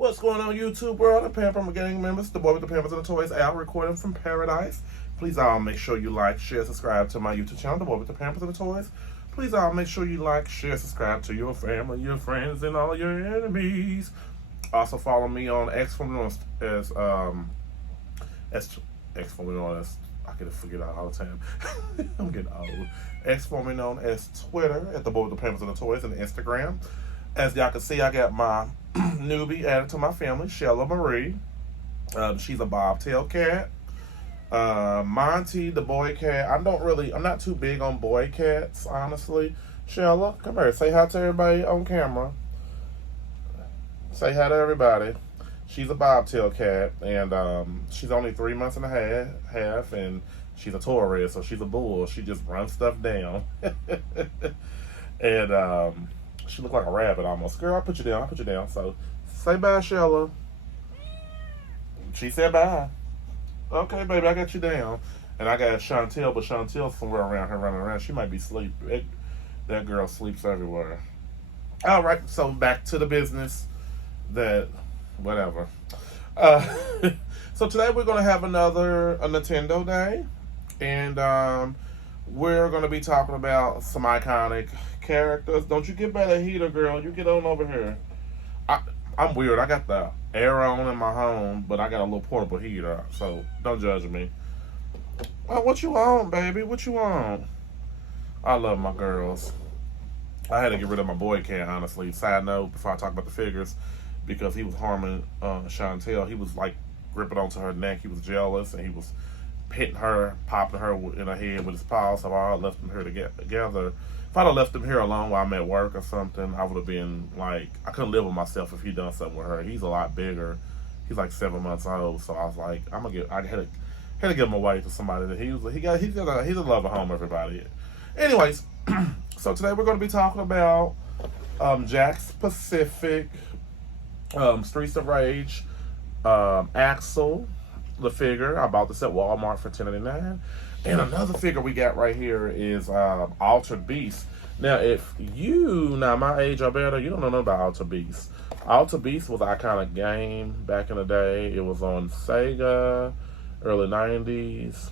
What's going on, YouTube world? The Pamper Gang members, the boy with the Pampers and the Toys, Al, recording from paradise. Please all make sure you like, share, subscribe to my YouTube channel, the boy with the Pampers and the Toys. Please all make sure you like, share, subscribe to your family, your friends, and all your enemies. Also follow me on X, formerly known as X, formerly known as, I can forget all the time. I'm getting old. X, formerly known as Twitter, at the boy with the Pampers and the Toys, and Instagram. As y'all can see, I got my newbie added to my family, Shella Marie. She's a bobtail cat. Monty, the boy cat. I'm not too big on boy cats, honestly. Shella, come here. Say hi to everybody on camera. Say hi to everybody. She's a bobtail cat, and she's only 3 months and a half, and she's a Taurus, so she's a bull. She just runs stuff down. And she looked like a rabbit almost. Girl, I'll put you down. So, say bye, Shella. She said bye. Okay, baby, I got you down. And I got Chantel, but Chantel's somewhere around here running around. She might be asleep. That girl sleeps everywhere. All right, so back to the business. Whatever. So today we're going to have a Nintendo Day. And we're going to be talking about some iconic characters. Don't you get by the heater, girl. You get on over here. I'm weird. I got the air on in my home, but I got a little portable heater, so don't judge me. Well, what you want, baby? What you want? I love my girls. I had to get rid of my boy cat, honestly. Side note, before I talk about the figures, because he was harming Chantel. He was like gripping onto her neck. He was jealous, and he was hitting her, popping her in her head with his paws. So I left them here together. If I'd have left him here alone while I'm at work or something, I would have been like, I couldn't live with myself if he'd done something with her. He's a lot bigger. He's like 7 months old, so I was like, I had to give him away to somebody that he's a love at home, everybody. Anyways, so today we're going to be talking about Jack's Pacific, Streets of Rage, Axel, the figure. I bought this at Walmart for $10.99. And another figure we got right here is Altered Beast. Now, if my age or better, you don't know nothing about Altered Beast. Altered Beast was an iconic game back in the day. It was on Sega, early 90s.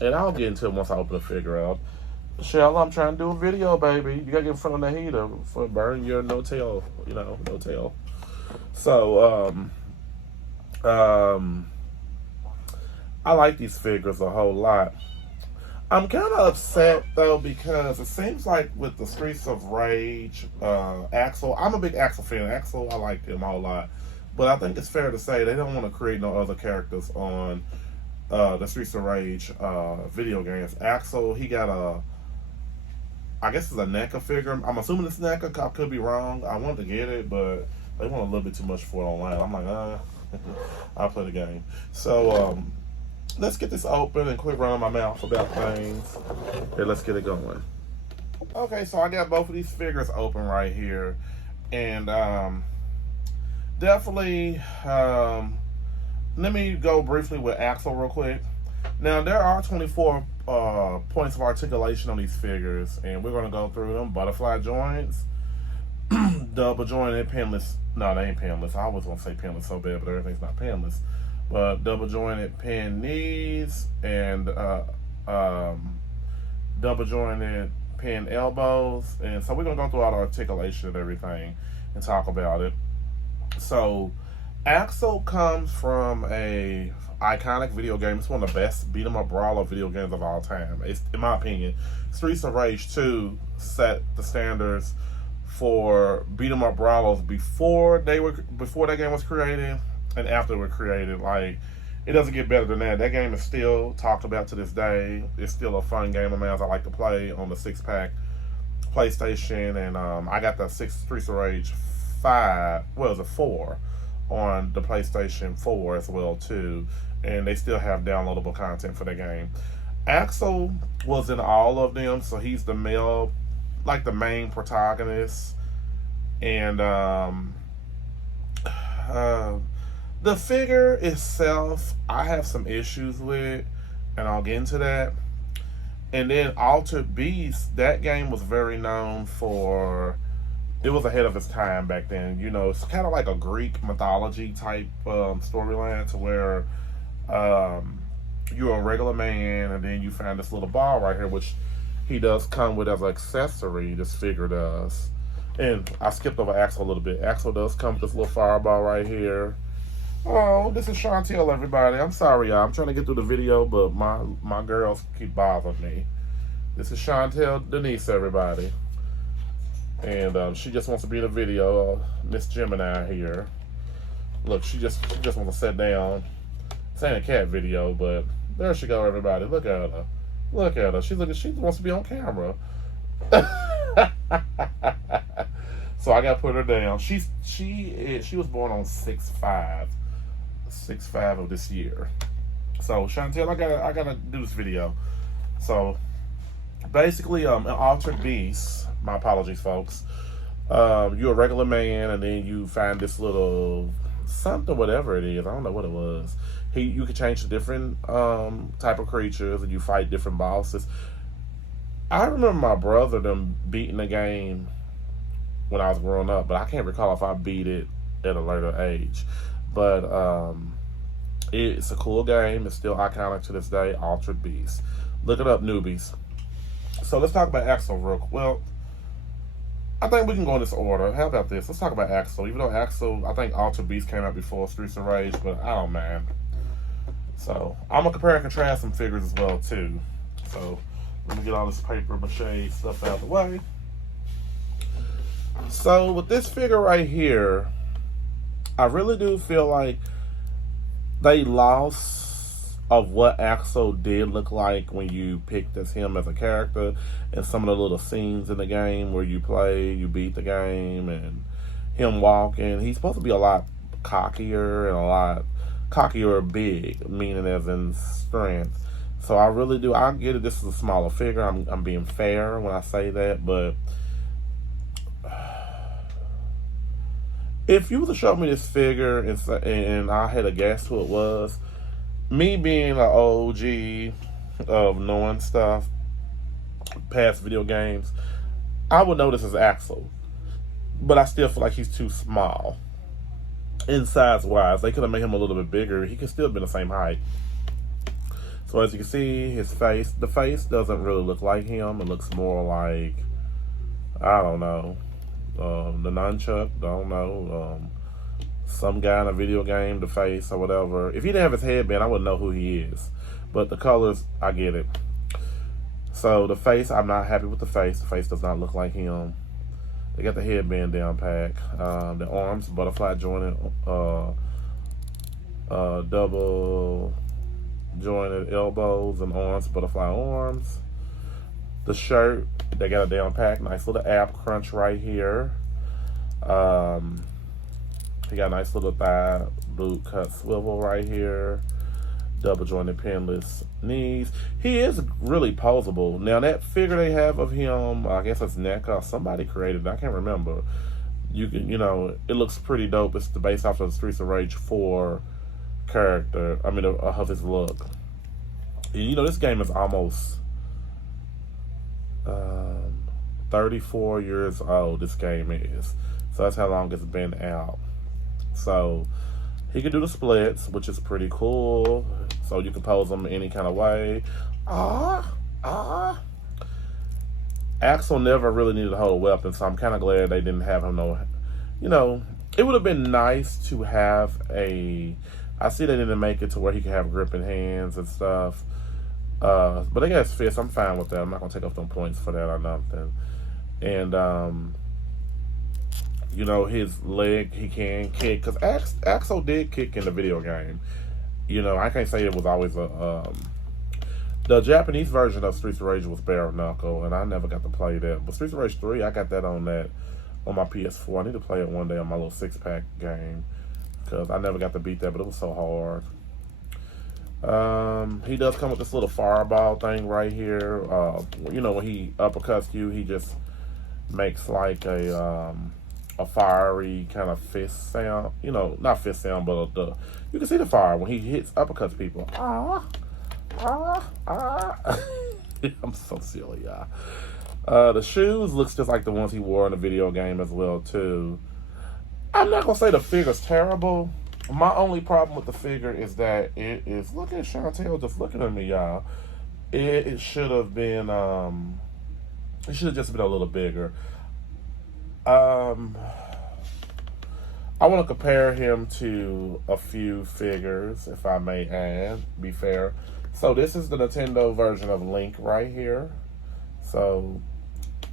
And I'll get into it once I open the figure up. Shell, I'm trying to do a video, baby. You gotta get in front of the heater for burn your no tail. So, I like these figures a whole lot. I'm kind of upset, though, because it seems like with the Streets of Rage, Axel, I'm a big Axel fan. Axel, I like him a whole lot. But I think it's fair to say they don't want to create no other characters on the Streets of Rage video games. Axel, he got I guess it's a NECA figure. I'm assuming it's NECA. I could be wrong. I wanted to get it, but they want a little bit too much for it online. I'm like, I'll play the game. So, let's get this open and quit running my mouth about things. Here, let's get it going. Okay, so I got both of these figures open right here. And definitely, let me go briefly with Axel real quick. Now, there are 24 points of articulation on these figures, and we're going to go through them. Butterfly joints, double jointed, pinless. No, they ain't pinless. I always want to say pinless so bad, but everything's not pinless. But double jointed pin knees and double jointed pin elbows. And so we're going to go through all the articulation and everything and talk about it. So Axel comes from a iconic video game. It's one of the best beat 'em up brawler video games of all time. It's, in my opinion, Streets of Rage 2 set the standards for beat 'em up brawlers before that game was created and after it was created. Like, it doesn't get better than that. That game is still talked about to this day. It's still a fun game of mine I like to play on the 6-pack PlayStation, and I got the Streets of Rage 5, well, it was a 4 on the PlayStation 4 as well too, and they still have downloadable content for the game. Axel was in all of them, so he's the male, like the main protagonist, and the figure itself, I have some issues with, and I'll get into that. And then Altered Beast, that game was very known for it was ahead of its time back then. You know, it's kind of like a Greek mythology type storyline to where you're a regular man and then you find this little ball right here, which he does come with as an accessory, this figure does. And I skipped over Axel a little bit. Axel does come with this little fireball right here. Oh, this is Chantel, everybody. I'm sorry, y'all. I'm trying to get through the video, but my girls keep bothering me. This is Chantel Denise, everybody. And she just wants to be in the video. Miss Gemini here. Look, she just wants to sit down. This ain't a cat video, but there she go, everybody. Look at her. Look at her. She wants to be on camera. So I got to put her down. She was born on 6/5 of this year. So Chantel, I gotta do this video. So basically, an altered beast. My apologies, folks. You're a regular man, and then you find this little something, whatever it is. I don't know what it was. You can change to different type of creatures, and you fight different bosses. I remember my brother them beating the game when I was growing up, but I can't recall if I beat it at a later age. But it's a cool game. It's still iconic to this day. Altered Beast. Look it up, newbies. So let's talk about Axel real quick. Well, I think we can go in this order. How about this? Let's talk about Axel. Even though Axel, I think Altered Beast came out before Streets of Rage, but I don't mind. So I'm gonna compare and contrast some figures as well too. So let me get all this paper mache stuff out of the way. So with this figure right here, I really do feel like they lost of what Axel did look like when you picked as him as a character, and some of the little scenes in the game where you play, you beat the game, and him walking. He's supposed to be a lot cockier and a lot cockier big, meaning as in strength. So I really do. I get it. This is a smaller figure. I'm being fair when I say that, but if you were to show me this figure and I had a guess who it was, me being an OG of knowing stuff, past video games, I would know this as Axel. But I still feel like he's too small. In size-wise, they could have made him a little bit bigger. He could still have been the same height. So as you can see, his face, the face doesn't really look like him. It looks more like, I don't know, the nunchuck, don't know, some guy in a video game, the face or whatever. If he didn't have his headband, I wouldn't know who he is. But the colors, I get it. So the face, I'm not happy with the face. The face does not look like him. They got the headband down pack. The arms, butterfly jointed, double jointed elbows and arms, butterfly arms. The shirt, they got a down pack. Nice little ab crunch right here. He got a nice little thigh boot cut swivel right here. Double jointed pinless knees. He is really posable. Now that figure they have of him, I guess it's NECA. Somebody created it. I can't remember. You can, it looks pretty dope. It's based off of the Streets of Rage 4 character. I mean, of his look. And, this game is almost 34 years old. This game is. So that's how long it's been out. So he can do the splits, which is pretty cool. So you can pose them any kind of way. Axel never really needed to hold a weapon, so I'm kind of glad they didn't have him it would have been nice to have I see they didn't make it to where he could have gripping hands and stuff. But they got his fists. I'm fine with that. I'm not going to take off them points for that or nothing. And, his leg, he can kick. Because Axel did kick in the video game. I can't say it was always the Japanese version of Streets of Rage was bare knuckle, and I never got to play that. But Streets of Rage 3, I got that on my PS4. I need to play it one day on my little 6-pack game. Because I never got to beat that, but it was so hard. He does come with this little fireball thing right here. When he uppercuts you, he just makes like a fiery kind of fist sound. Not fist sound, but you can see the fire when he uppercuts people. I'm so silly, y'all. The shoes looks just like the ones he wore in the video game as well too. I'm not gonna say the figure's terrible. My only problem with the figure is that it is. Look at Chantel just looking at me, y'all. It should have been. It should have just been a little bigger. I want to compare him to a few figures, if I may add. Be fair. So this is the Nintendo version of Link right here. So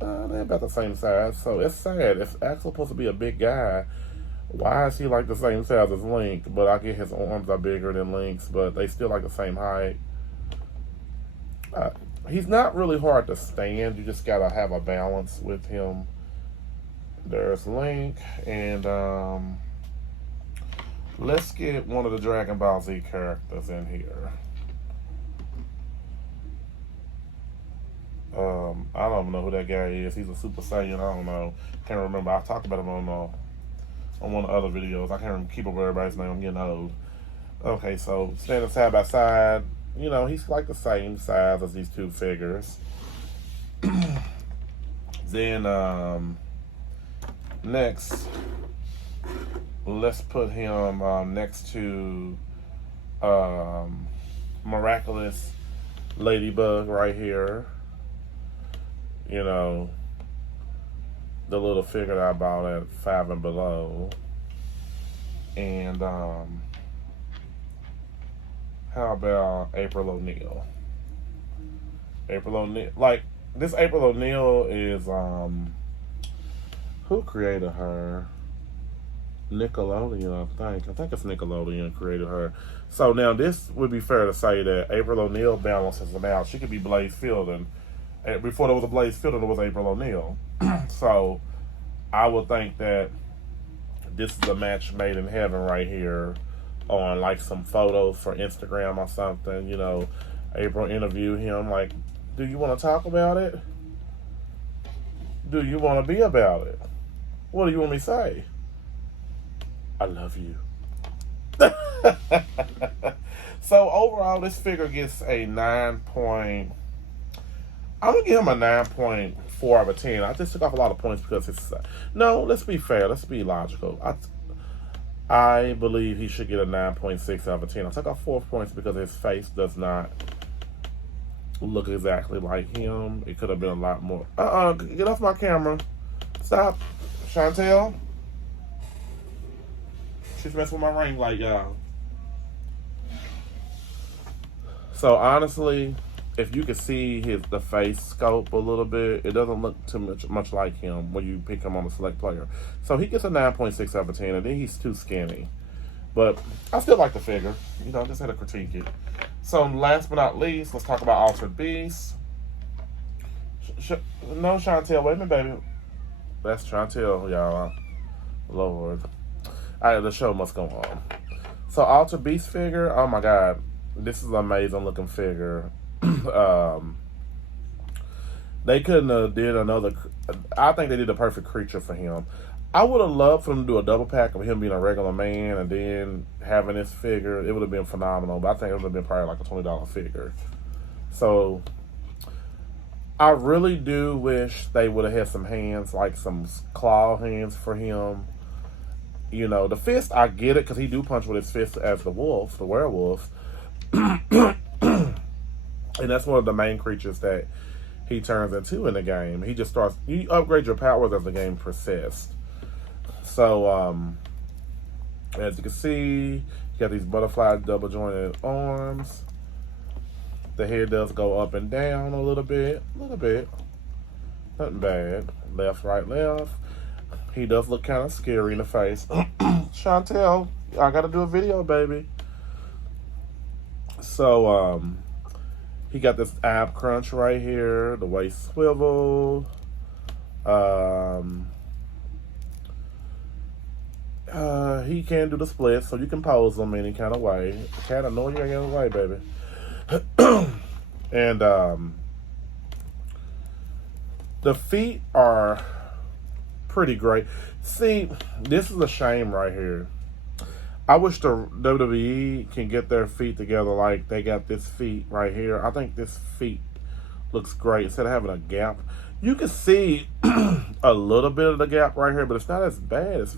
they're about the same size. So it's sad. If Axel's supposed to be a big guy, why is he like the same size as Link? But I get his arms are bigger than Link's, but they still like the same height. He's not really hard to stand. You just gotta have a balance with him. There's Link, and let's get one of the Dragon Ball Z characters in here. I don't know who that guy is. He's a Super Saiyan. I don't know. Can't remember. I talked about him on one of the other videos. I can't keep up with everybody's name. I'm getting old. Okay, so standing side by side. You know, he's like the same size as these two figures. Then next, let's put him next to Miraculous Ladybug right here. You know, the little figure that I bought at 5 and Below. And how about April O'Neil? April O'Neil, like this April O'Neil is who created her? Nickelodeon, I think it's Nickelodeon created her. So now this would be fair to say that April O'Neil balances them out. She could be Blaze Fielding. Before there was a Blaze Fielding, there was April O'Neil. So I would think that this is a match made in heaven right here on like some photos for Instagram or something. You know, April interviewed him like, do you want to talk about it? Do you want to be about it? What do you want me to say? I love you. So overall, this figure gets a 9 point. I'm gonna give him a 9.4 out of 10. I just took off a lot of points because it's. No, let's be fair. Let's be logical. I believe he should get a 9.6 out of 10. I took off 4 points because his face does not look exactly like him. It could have been a lot more. Get off my camera. Stop, Chantel. She's messing with my ring light, y'all. So honestly, if you can see the face scope a little bit, it doesn't look too much like him when you pick him on the select player. So he gets a 9.6 out of 10, and then he's too skinny. But I still like the figure. You know, I just had to critique it. So last but not least, let's talk about Altered Beast. No, Chantel, wait a minute, baby. That's Chantel, y'all. Lord. The show must go on. So Altered Beast figure, oh my God. This is an amazing looking figure. They couldn't have did another. I think they did a perfect creature for him. I would have loved for them to do a double pack of him being a regular man and then having this figure. It would have been phenomenal, but I think it would have been probably like a $20 figure. So I really do wish they would have had some hands, like some claw hands for him. You know, the fist, I get it because he do punch with his fist as the wolf, the werewolf. And that's one of the main creatures that he turns into in the game. He just starts, you upgrade your powers as the game persists. So, as you can see, you got these butterfly double jointed arms. The head does go up and down a little bit. Nothing bad. Left, right, left. He does look kind of scary in the face. Chantel, I gotta do a video, baby. So, he got this ab crunch right here, the waist swivel. He can do the split, so you can pose him any kind of way. Cat, I know you ain't getting away, baby. And the feet are pretty great. See, this is a shame right here. I wish the WWE can get their feet together like they got this feet right here. I think this feet looks great instead of having a gap. You can see a little bit of the gap right here, but it's not as bad. It's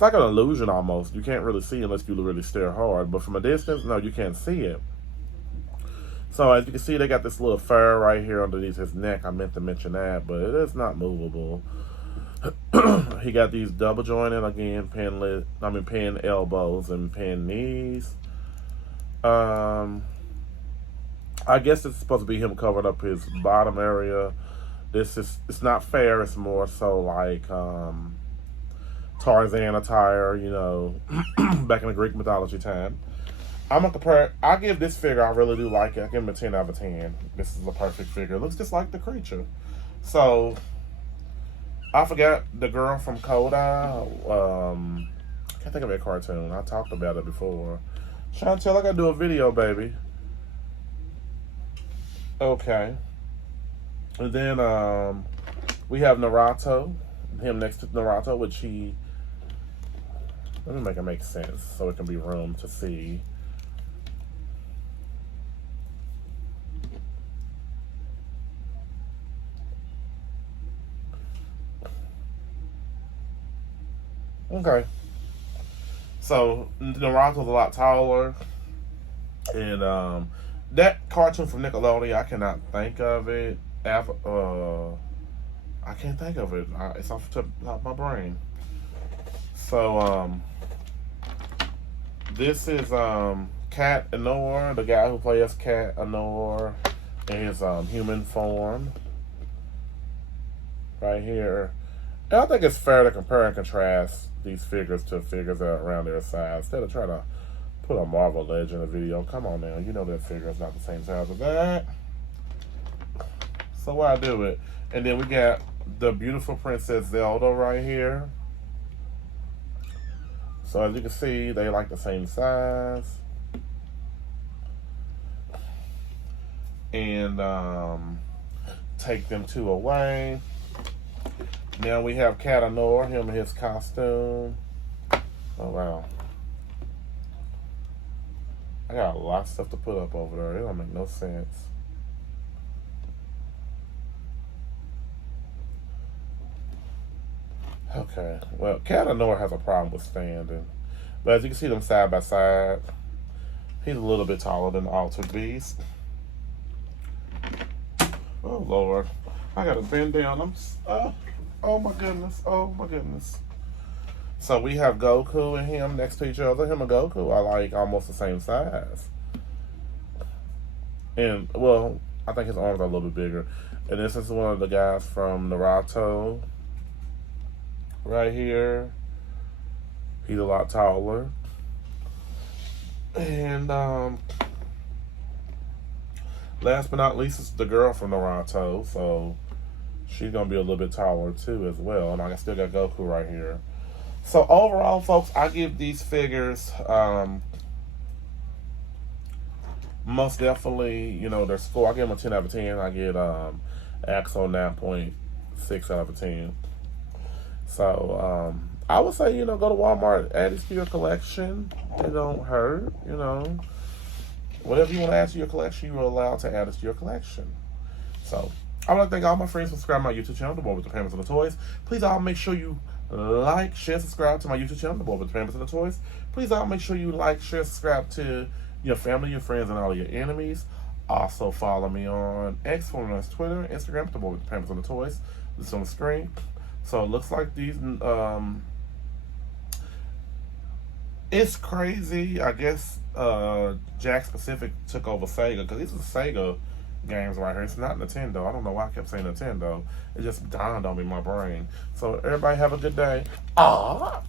like an illusion almost. You can't really see unless you really stare hard. But from a distance, no, you can't see it. So as you can see, they got this little fur right here underneath his neck. I meant to mention that, but it is not movable. He got these double jointed again, pin elbows and pin knees. I guess it's supposed to be him covering up his bottom area. It's not fair. It's more so like Tarzan attire, back in the Greek mythology time. I'm gonna compare. I give this figure. I really do like it. I give him a 10 out of 10. This is a perfect figure. It looks just like the creature. So I forgot the girl from Coda. I can't think of a cartoon. I talked about it before. Chantel, I gotta do a video, baby. Okay. And then we have Naruto. Him next to Naruto, which he. Let me make it make sense so it can be room to see. Okay. So Naruto's a lot taller, and that cartoon from Nickelodeon, I cannot think of it. I can't think of it. It's off the top of my brain. So this is Cat Anor, the guy who plays Cat Anor in his human form. Right here. And I think it's fair to compare and contrast these figures to figures that are around their size. Instead of trying to put a Marvel Legend in a video, come on now, you know that figure is not the same size as that. So why do it? And then we got the beautiful Princess Zelda right here. So as you can see, they like the same size. And take them two away. Now we have Cat Anor, him in his costume. Oh wow. I got a lot of stuff to put up over there. It don't make no sense. Okay, well, Cat Anor has a problem with standing. But as you can see them side by side, he's a little bit taller than the Altered Beast. Oh Lord, I gotta bend down. Oh my goodness, oh my goodness. So we have Goku and him next to each other. Him and Goku are like almost the same size. And, well, I think his arms are a little bit bigger. And this is one of the guys from Naruto. Right here. He's a lot taller. And, last but not least is the girl from Naruto. So she's going to be a little bit taller too as well. And I still got Goku right here. So overall, folks, I give these figures most definitely, their score. I give them a 10 out of 10. I get Axel 9.6 out of 10. So I would say, go to Walmart, add this to your collection. It don't hurt, Whatever you want to add to your collection, you are allowed to add it to your collection. So I want to thank all my friends for subscribing to my YouTube channel, The Boy with the Pampers and the Toys. Please all make sure you like, share, subscribe to my YouTube channel, The Boy with the Pampers and the Toys. Please all make sure you like, share, subscribe to your family, your friends, and all of your enemies. Also follow me on X, on Twitter, Instagram, The Boy with the Pampers and the Toys. This is on the screen. So it looks like these, it's crazy. I guess Jack Pacific took over Sega, because these are Sega games right here. It's not Nintendo. I don't know why I kept saying Nintendo. It just dawned on me in my brain. So everybody have a good day. Aww.